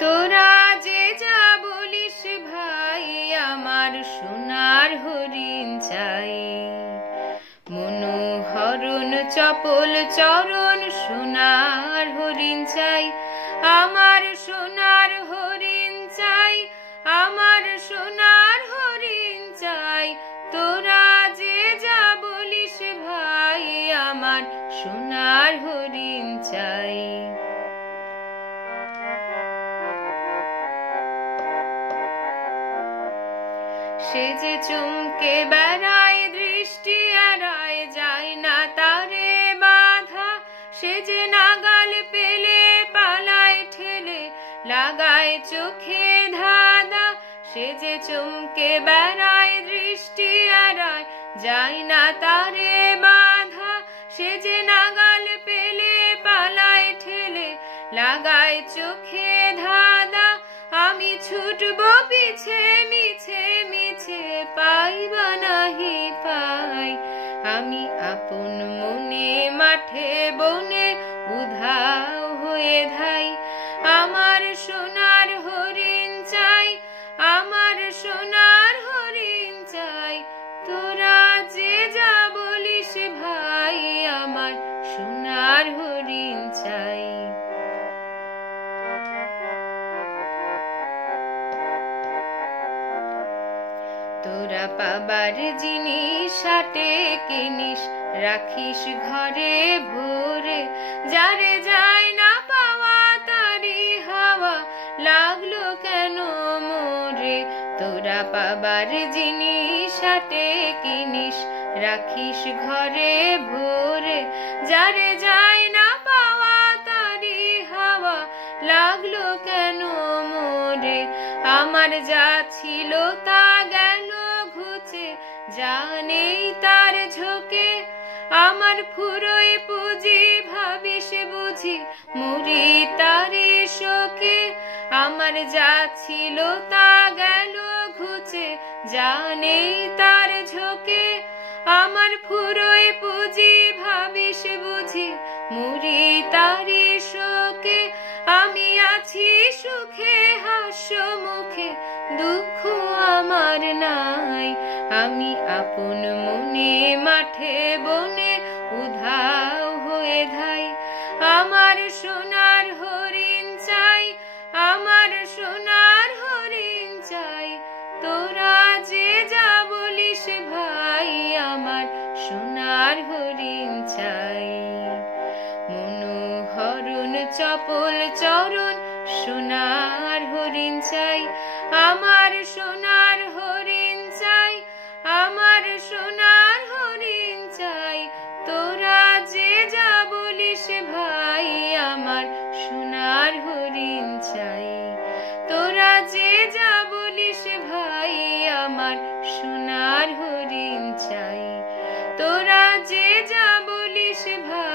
তোরা যে যা বলিস ভাই, আমার সোনার হরিণ চাই। মনোহরণ চপল চরণ সোনার হরিণ চাই, আমার সোনার হরিণ চাই, আমার সোনার হরিণ চাই। তোরা যে যা বলিস ভাই, আমার সোনার হরিণ চাই। সে যে চমকে বেড়ায়, দৃষ্টি এড়ায়, যায় না তারে বাধা। সে যে নাগাল পেলে পালায় ঠেলে, লাগায় চোখে ধাঁধা। সে যে চমকে বেড়ায়, দৃষ্টি এড়ায়, যায় না তারে বাধা। সে যে নাগাল পেলে পালায় ঠেলে, লাগায় চোখে ধাঁধা। আমি ছুটবো পিছে মিছে মিছে, পাইবা নাহি পাই। আমি আপন মনে মাঠে বনে উধাও হয়ে ধাই। আমার সোনার হরিণ চাই, আমার সোনার হরিণ চাই। তোরা যে যা বলিস ভাই, আমার সোনার হরিণ চাই। তোরা পাবার জিনিস হাটে কিনিস, রাখিস ঘরে ভরে। যারে যায় না পাওয়া তারি হাওয়া, লাগলো কেন মোরে। তোরা পাবার জিনিস হাটে কিনিস, রাখিস ঘরে ভরে। যারে যায় না পাওয়া তারি হাওয়া, লাগলো কেন মোরে। আমার যা ছিল তা গেল ঘুচে, যা নেই তার ঝোঁকে। আমার ফুরোয় পুঁজি ভাবিস বুঝি, মুড়ি তারে শোকে। আমার যা ছিল তা গেল ঘুচে, যা নেই তার ঝোঁকে। আমার ফুরোয় পুঁজি ভাবিস বুঝি, মুড়ি তারে শোকে। আমি আছি সুখে হাস্য মুখে, দুঃখ আমার নাই। আমি আপন মনে মাঠে বনে উধাও হয়ে ধাই। আমার সোনার হরিণ চাই, আমার সোনার হরিণ চাই। তোরা যে যা বলিস ভাই, আমার সোনার হরিণ চাই। মনোহরণ চপল চরণ সোনার হরিণ চাই, আমার সোনার হরিণ চাই, আমার সোনার হরিণ চাই। তোরা যে যা বলিস ভাই, আমার সোনার হরিণ চাই। তোরা যে যা বলিস ভাই, আমার সোনার হরিণ চাই। তোরা যে যা বলিস ভাই।